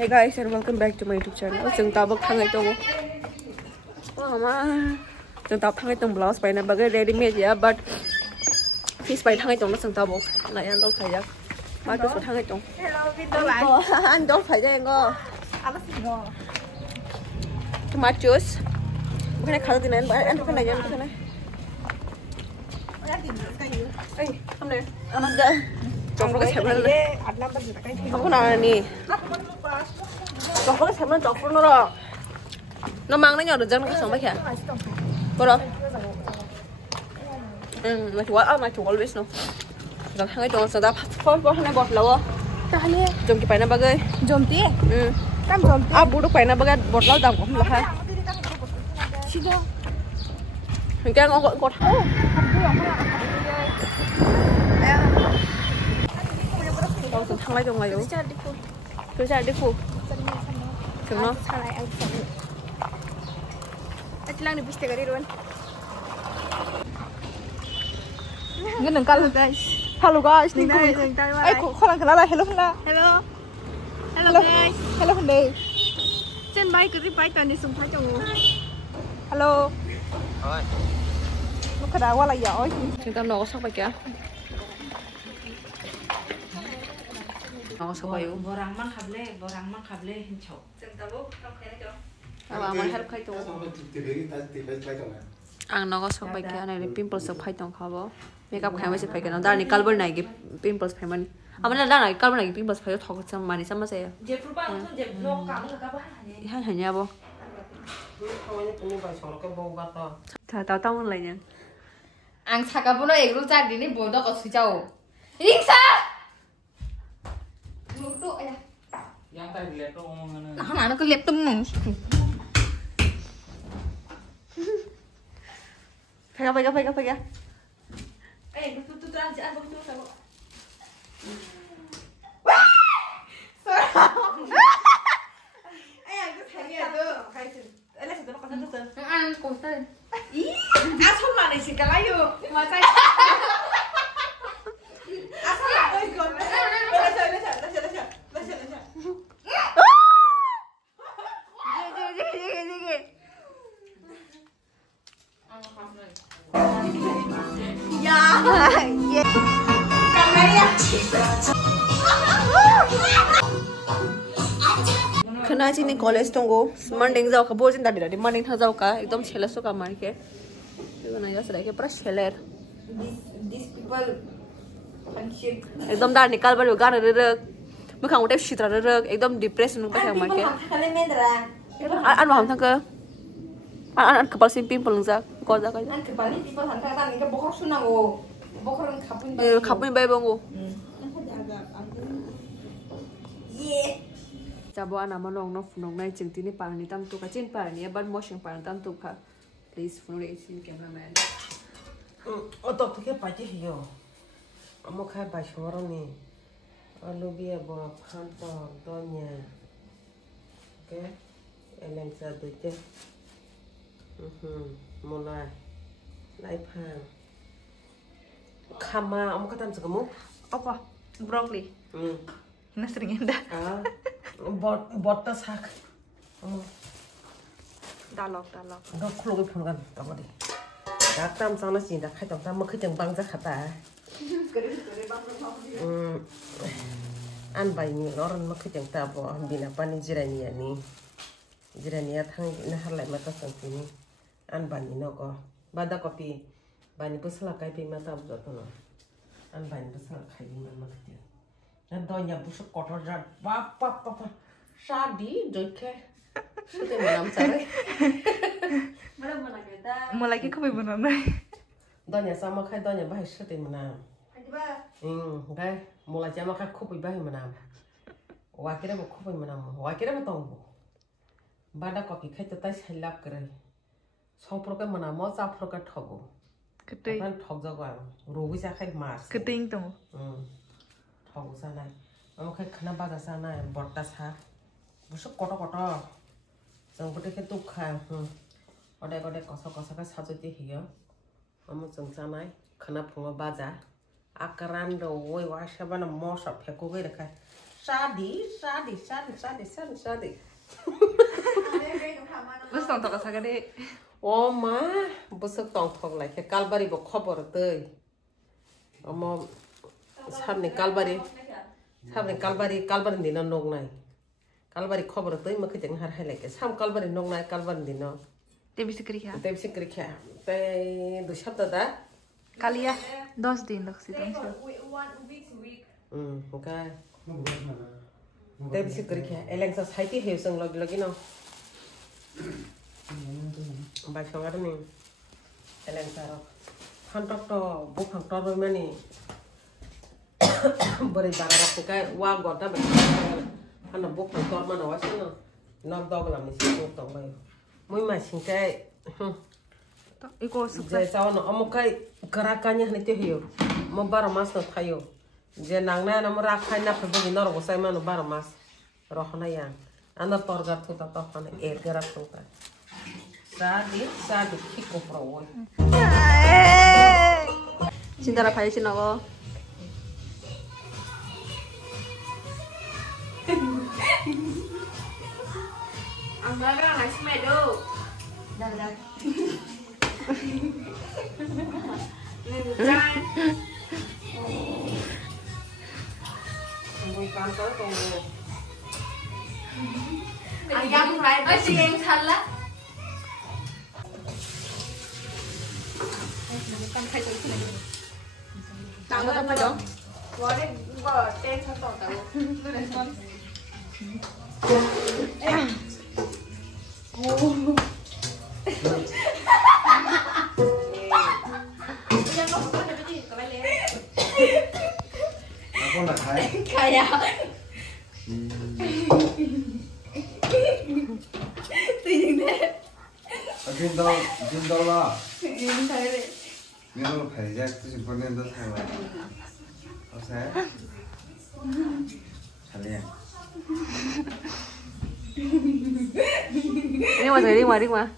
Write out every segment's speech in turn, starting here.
Hey guys and welcome back to my YouTube channel. Chúng ta bước thang ngay tông. Mama. Chúng ta thang ngay tông blouse bài này bagay ready made ya but fish bài thang ngay tông nó chúng ta buộc. Lại anh đâu phải ya. Mai cứ thang ngay tông. Hello, Vito lại. Anh đâu phải ya ngo. Anh nó xì ngò. Tomato juice. Cái này khá là tiền anh cái này cái này. Ê, hôm nay. Anh đây. Trong cái chém lên này. Không có nào này nè. Trong cái chém lên chọc nó rồi. Nó mang nó nhỏ được dân cái sống mấy kìa. Có đâu? Mà chủ always no. Rồi thằng ấy trộn sao ta phơi thằng này bọt lâu. Ta nè. Trộn cái bài nó bagay. Jom tí. Cam jom tí. Bố đúc bài nó bagay bọt lâu đầm cũng là hay. Sida. Mình kêu ngon gọn. Thằng này trong này rồi. Cứ ra đi phụ. Chúng nó. Anh lang nipis tegari ruan. Ganun ka lang guys. Hello guys. Ay, kung lang hello na. Hello. Hello guys. Hello hindi. Trên bay cứ đi bay toàn đi xuống thái chồng. Hello. Rồi. Nó cái đá quá là giỏi. Chúng ta nấu xong vậy kìa. Nấu xong vậy. Borang mang khable hin chau. Chúng ta bốc trong cái này Mà mình help khai tu. Ang nấu xong vậy kìa này pimples सब khai tông खाबो. Makeup khai với sẽ phải cái nó đa này color này cái pimples phải mình. Mình là đa này color này cái pimples phải thọc xong mà này xong mà sẽ. Je fruba tu je blok kamu ka ba ni. Hai hanya bo. Tao tao lại nha. Ang saka puno egro cha dini bodo ko sujau. Ringsa. Lutu aya. Yang tadi lihat tuh omongan. Nah, nó cứ liệp tum nè. Phải kìa. Eh, tu trang si ăn tu sao. Ay, cứ thấy vậy cơ. Ấy là sự nó có thân thân. Ăn cùng tên. Ý, à không mà này chỉ cái lấy vô. Mà sai. À sao lại ơi còn. Lấy chơi. Khana chi ni college tongo Monday जाओ का बोल जिंदा बिरा Monday था जाओ का एकदम छेला सो का मार के ये बना जा सदा के पूरा छेलेर These people friendship. एकदम दार निकाल बार गाना रे मखां उठे शित्रा रे एकदम डिप्रेशन में बैठा मार के an vào thằng cơ an kepal simping pelung za ko za ka An kebali people hantar tan ke bokor sunango. Bokoran kapun. khapun bay bongo Yeah. Chabo ana manong no funong nai chingti ni parani tam tu ka chin parani ban motion paran tam tu kha please phone re sin cameraman Otot tuh kayak pasti hiyo. Kamu kayak bahasa orang nih. Lalu dia bawa pantang tonya. Oke, eleng satu je. Mulai. Naik pang. Kama, kamu kata kamu? apa broccoli na sering dah Botas hak. dalok Gak keluar pun kan, kamu deh. Datang sana sih, dah kayak datang mau kerja bangsa kata. An bayi ni orang mau kerja tahu, bina pani jirani ni. Jirani ya thang ini halai mata santini. An bayi no ko, bada kopi, bayi pusla kai pi mata betul no. An bayi pusla kai pi mata kerja. Dan doanya busuk kotor jan, papa, sadi joke. Sudah malam sore. mana kita Mulai ke kau benar nih. Doanya sama kayak doanya bahaya sudah menang. Okay. Mulai jam makan kopi bahaya menang. Wakilnya mau kopi menang. Wakilnya mau tunggu. Bada kopi kayak tetai selap keren. Sopro ke menang, mau sapro ke thogo. Keting. Kan thog jago. Rugi sih kayak mas. Keting tuh. Thogo sana. Kamu kayak kena baga sana. Bortas ha. Busuk kotor. Jangan boleh ke tukar. Odek kosong ke satu je hiyo. Kamu jangan sana. Kena punga baza. Akaran do woi washa bana mosa peko gue dekai. Sadi. Bus tong tok sa gade. Oh ma, busuk tong thok lai ke kalbari bo khobor tei. Omo sabni kalbari dino nog nai. Kalbari khobor tei ma khijeng har hai lai ke sam kalbari nog nai kalbari dino. Tebi sikri kha. Tem sikri kha. Tei du sabda da. Kalia 10 din lak si tong. 1 week. Okay. Tem sikri kha. Eleng sa saiti heusang logi no. Ba songar ni. Eleng sa ro. Hantok to bukhang to roi mani. Bari bara ra ku kai wa goda ba. Ana bukhang to ma na wa sino. Nok dog la mi si tong bai. Mui ma sing kai. Iko Je saw no amukai karakanya ni te hiyo. Mo bara mas no thayo. Je nangna na mo rakhai na phagi nor go sai ma no bara mas. Rohna yang. Ana torgar thu ta to khana er gara thu ta. Sadi khiko pro wo. Cintara phai sin go. Amara ngas medo. Dah. Kantor to. Ayam fry Masih yang salah. Tang ko pa dong. Wale go ten sa to ta. Ako na kaya. Kaya. Jindal Miro pajak tu sebenarnya tu salah. Apa saya? Kalian. Ini mas ring mah.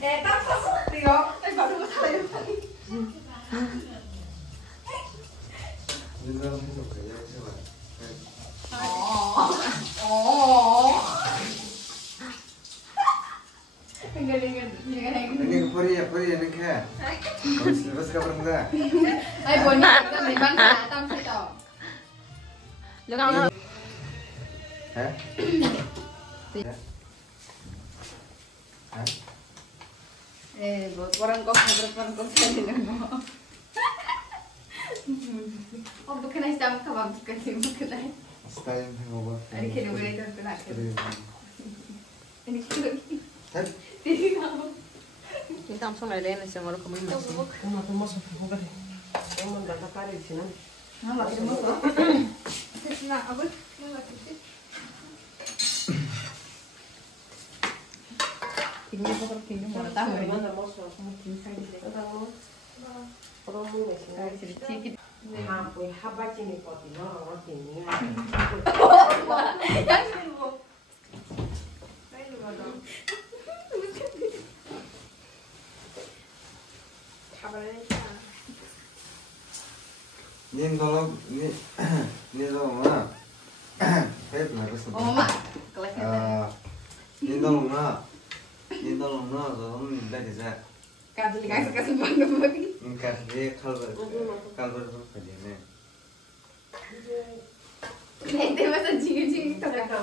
Tak pasal tio. Baru ko tayo. Jindal itu pajak siapa? Ini puri ini kah? Bos kabar enggak? Ay, bonita ka may bangka tam sa to. Jangan nggak. Hah? Orang kok sa mo. Oh, bukan ay sam ka bang kasi mo kalay. Style hangover. Ari kinuwala ito na. Ini Hah? Kita langsung lele nasi ngorok kami masih. Uma to moso ko gade. Emon da ta pare sina. Nala mo to. Na abot. Tingnan ko kung tingnan mo na tama. Emon da moso. Pro mu ne sina. Ay, sige. Ha poi habati ni poti no ro ti ni. Ni lo ma. Hep na ko Oh, ma. Kelasnya. Ni lo ma. So hum da desa. Kasi dikasih kesempatan bagi. Inka he kalbar ko kali ne. Nanti masa jing-jing to ka.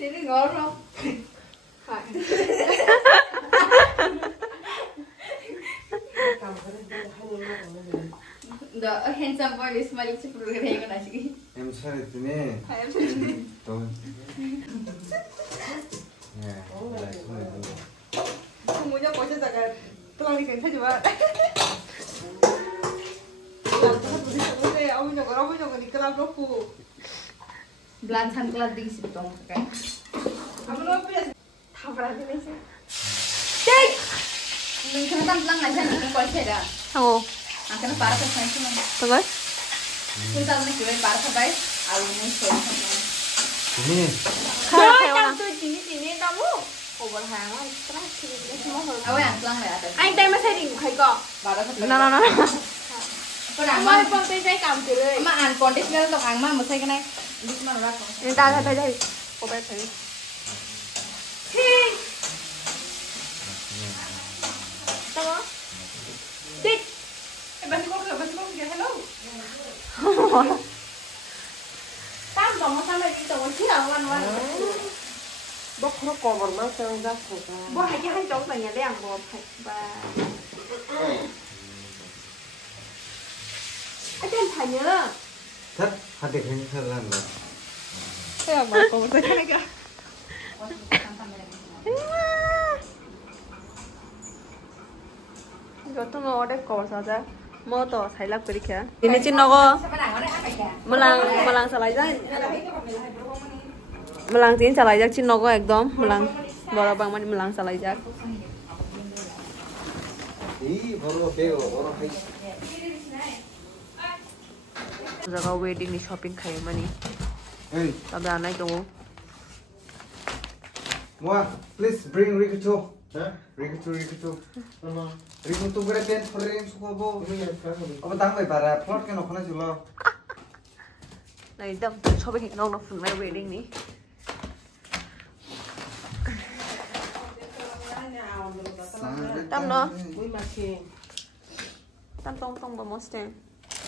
Jadi ngorok. The handsome boy is malik sa program ko na sige. Em sorry tine. To. Ya. Semuanya kocak jaga. Tulang ikan saja pak. Aku jago di kelam roku. Belansan kelas ding situ tong kayak. Aku lupa ya. Tak berani nih sih. Cek. Nung kan lang aja nih kol seda. Ako. Akan para sa sa sini. Tagal? Kita na kiway para sa bay. Alu mo so. Ini. Kaya kamu. Sini kamu. cover hàng á, cái này thì cái gì mà hơn. Áo hàng lăng lại à? Anh tay mà thay đỉnh khai cọ. No. Có đảm Ôi, con tay dây cầm từ đây. mà ăn conditioner tổng hàng mà xây cái này. Đi mà nó ra con. Người ta đây. Cô bé thấy. Đâu á? Đi. Bạn có kìa, hello. Tam tổng nó sang đây đi tổng chứ à ngoan. Bóc nó cover mà sang ra phụ ta. Bố hai cái hai cháu tại nhà đen bố phải và anh em phải nhớ. Thất, hạt được hình thật là mà. Thế là mà cô thấy cái này kìa. 이것도 너 어디 거 사자. 뭐또 살락 그렇게. ini cin nogo. Melang salai jang. Melang tin salai jak cin nogo ekdom melang. Boro bang mani melang salai jak. Ih, baru beo, baru hai. Jaga wedding ni shopping khai mani. Hey, Tabe anai to. Moa, please bring Rikuto. Rikuto. Rikuto gue pen frame suka bo. Apa tang mai para plot ke nokna julo. Này đâm shopping nong nó phun mai wedding ni. Tam nó. Vui mà khi Tam tong ba mosteng.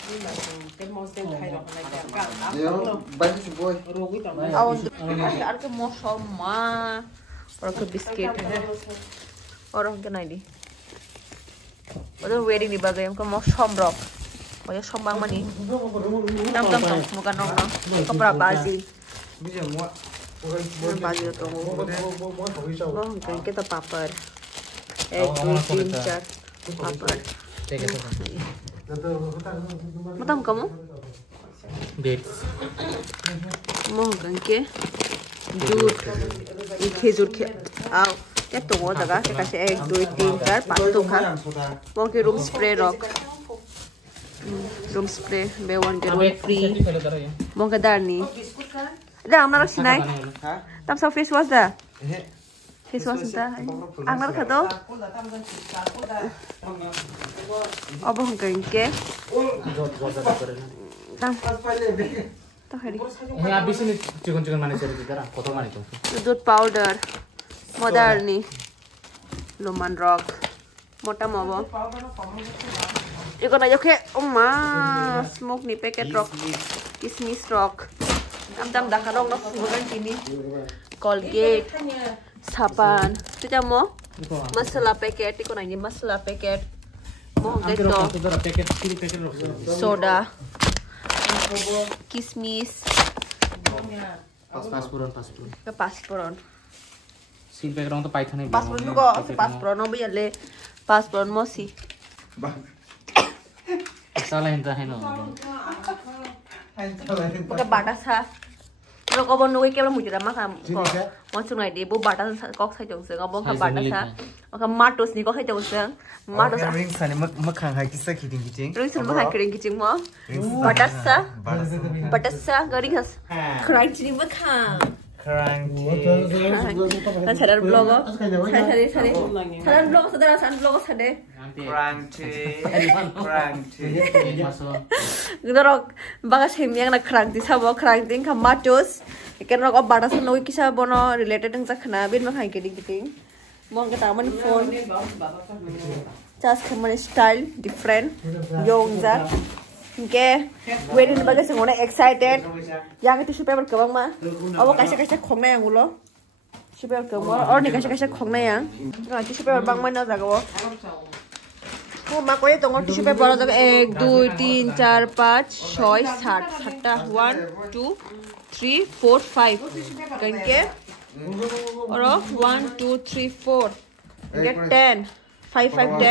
vui mà cái món xem thay rồi này đẹp cả. Yo, baju si boy. Rồi cái tầm này. Awon ke mo sama. Or ke biscuit. Orang ke nai di. Odo wedding di bagay ko mo somrok. Oya sombang mani. Tam muka nong no. Kapra bazi. Bây giờ mua. Bazi to mo. Bo kita papar. 1 2 3 4 papar. Matam kamu? Dates. Mo ke jut. I khejur khe. Aw. Cái tủ đó cả cái sẽ 1 2 3 4 5 tủ khác. Bon cái room spray rock. Room spray be one get one free. Bon cái dar ni. Ada amna rak sinai. Hả? Tam sa face wash da. Face wash da. Amna rak do. Abo hong kain ke. Tam. To khari. Ini habis ini chicken mana cari kita lah, kotor mana itu? Dud powder. Moderni. Luman rock. Mota mobo. Iko na joke. Oh ma. Smoke ni packet rock. Kismis rock. Tam dakarong no bukan sini. Colgate. Sapan. Tu jamo. Masala packet. Iko na ini masala packet. Mo gaito. Packet Soda. Kismis. Paspurun. Ke paspurun. Seal packet orang tu paithan ni. Paspurun juga. Paspurun no biar le. Paspurun mo si. Salah hendak heno. Pakai batas ha. Kalau kau mau nuai kau mesti ramah kan. Mau sungai di, bu batas kau saya jauh seng. Kau mau ke batas ha. Kau matos ni kau saya jauh seng. Matos. Ring sana makan hai kisah kiting. Ring sana makan kiting mo. Batas sa. Batas sa. Garing has. Kerang cini makan. Sadar blog. Sadar blog. Sadar blog sadar. Gitu rok. Bagas hemiang nak kerang di sabo kerang ting kamatus. Ikan rok ob batas nuai kisah bono related dengan sakna bin makan kiting. Mau kita man phone. Just kaman style different. Young zat. Oke, wedding bagai semua excited. Yang itu supaya berkembang mah. Awak kasih khongna yang ulo. Supaya berkembang. Or ni kasih khongna yang. Kalau itu supaya berkembang mana jaga wo. Oh, makanya tunggu tisu paper jaga 1 2 3 4 5 6 7 7 1 2 3 4 5. Kan ke? Or 1 2 3 4. Get 10. 5 5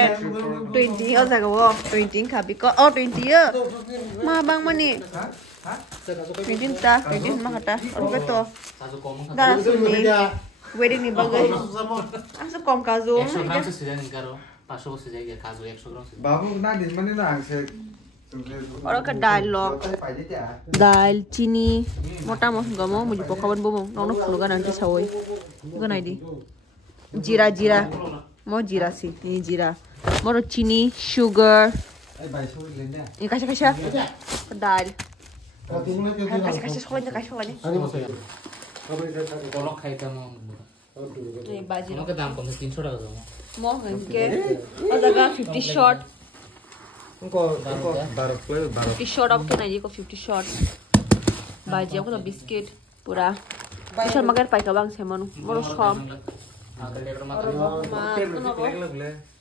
10 20 ở jaga wo 20 khabi ko oh 20 ya ma bang mani 20 ta 20 ma kata or beto dara suni wedding ni bagai asa kom kazo 100 gram sesudah ni karo. 500 sesudah ya kazu 100 gram. Babu na din mana na angse. और का डायलॉग दाल चीनी मोटा मस गमो मुझे पकावन बोमो नोनो फुलगा नंटी सावई गनाई दी Jira. Mau jira sih. Ini jira. Mau chini, sugar. Ini kasih. Pedal. Kasih sekolahnya. Kalau kayak kamu. Ini baju. Mau ke dalam pengisian sudah ke semua. Mau ke? Ada 50 short. 50 short aku kena aja kok 50 short. Baju aku tuh biscuit pura. Bisa makan pakai bang sama nu. Mau shop.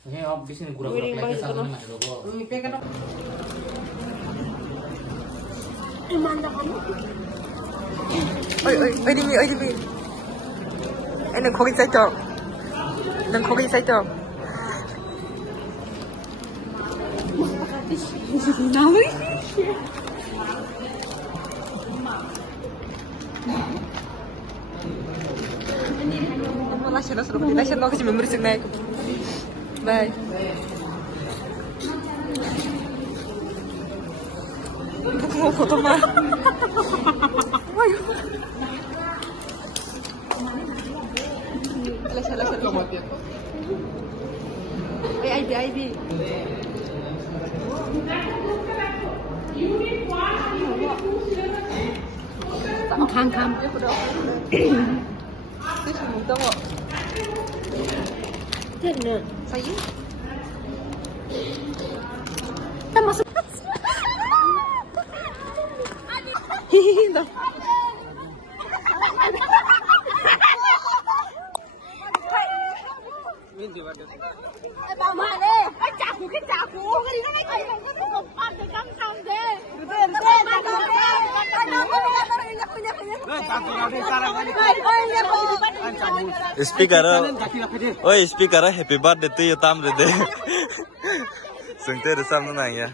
Ini ob di sini gurau-gurau lagi sama nih dogo. Oi di mi. Ini kogi saito. Nang kogi saito. Nawi. Lascialo che ci membri sing naik. Bye. Mau foto mah. Lascialo. ID. Tham. Tunggu. Tenang. Saya. Kita masuk. Hihihi. Speaker happy birthday to you tam de sungte de sam na ya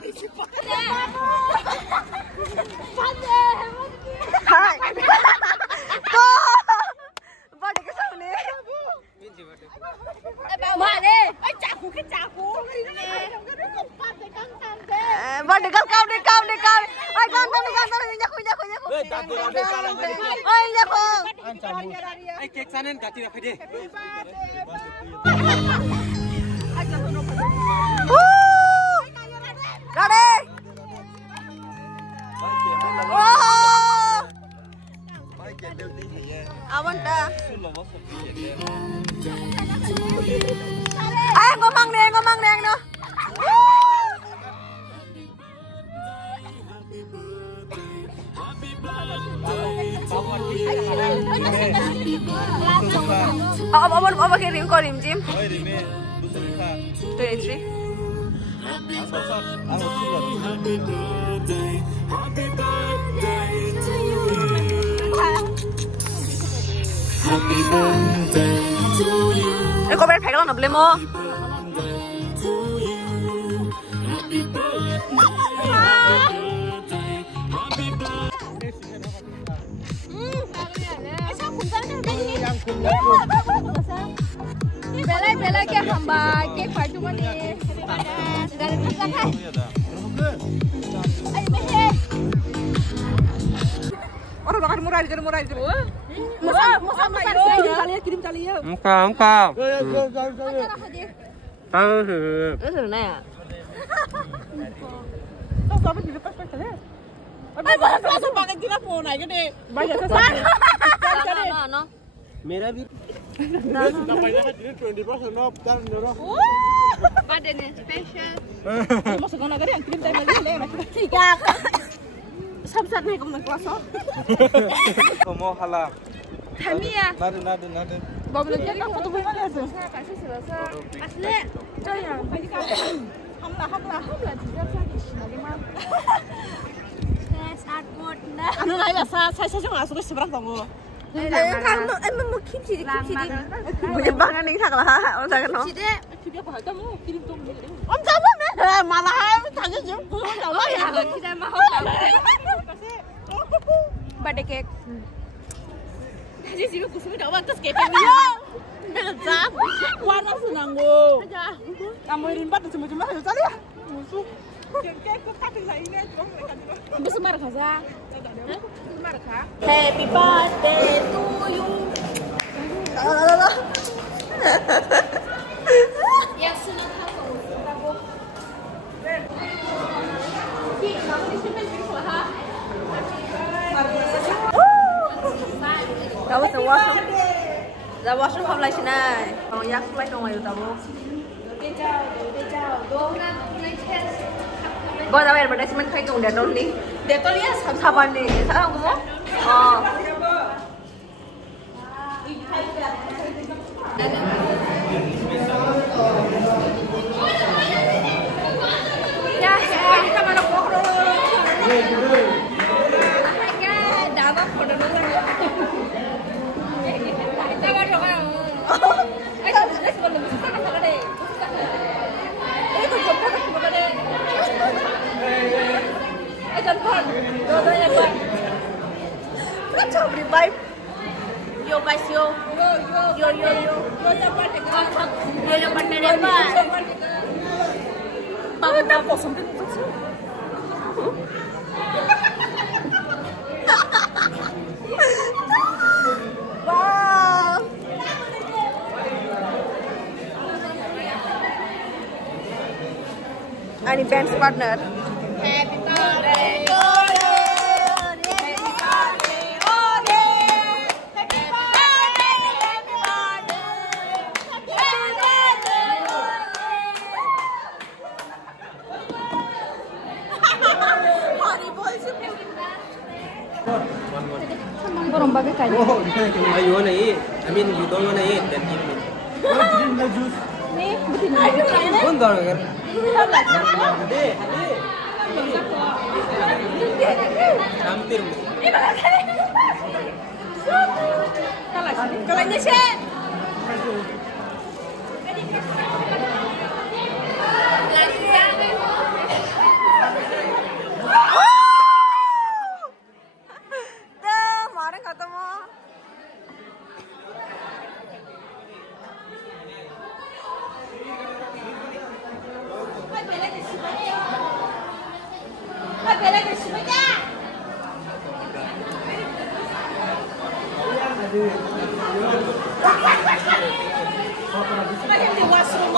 Birthday ke saune birthday kau ai kau Ai cake sanen kati rakhe de. ngomong deh no. Apa kirim kau Jim? 23. Kau beri pegang nak beli mo? Bela ke hamba ke partu mane gare thaka khai ai mehe orang bakar murah musa kalian kirim kali ya Muka. Itu na ya kau dapat di lepas kali langsung pakai kira phone aja deh banyak sesuatu no मेरा भी Birthday nih special. Masuk ke negara yang kirim time lagi leh. Tiga. Samsat nih kamu kelas oh. Mau halal. Kami ya. Nade. Bawa belajar kan foto berapa ya tuh? Kasih selesai. Asli. Jangan. Hamlah juga lagi mah. Start mode nah. Anu lah ya saya cuma masuk ke seberang kamu. Kamu mau kimchi. Punya bangan nih tak lah, orang tak kenal. Kimchi apa kamu kirim tuh? Om sama nih, malah tanya je. Tahu ya? Kita mau. Birthday cake. Jadi sih aku sudah dapat terus cake dia. Nah, warna senang go. Kamu rimbat cuma harus cari ya. Musuh. Cake cutting lagi nih, cuma mereka dulu. Besar kaza. Happy birthday to you. Yang senang tahu kamu. That was the washroom. The washroom không lại này. Yak lại không ai tahu. Gọi tao về đây mình khai trùng để đón đi. Để tôi đi sao bạn đi? Sao không có? Ya, kita mana kok rồi. Đã bắt rồi nó lên. Kita bắt rồi. Ai tahu sudah sebelum kita nak ada. Itu jumpa kita ada. Ai tahu kan? Dua-duanya kan. Kita coba revive. Yo guys yo. Yo dapat dekat. Yo dapat dekat. Bagus dah kosong tu. Wow. Ani band's partner. Happy birthday. Beromba ke kayu. Oh, you wanna eat? I mean, you don't wanna eat, then give me. Drink the juice. Nih, betul aja kayaknya. Bentar, kan? Hampir. Kalau ini sih. Kemarin ketemu. Di washroom.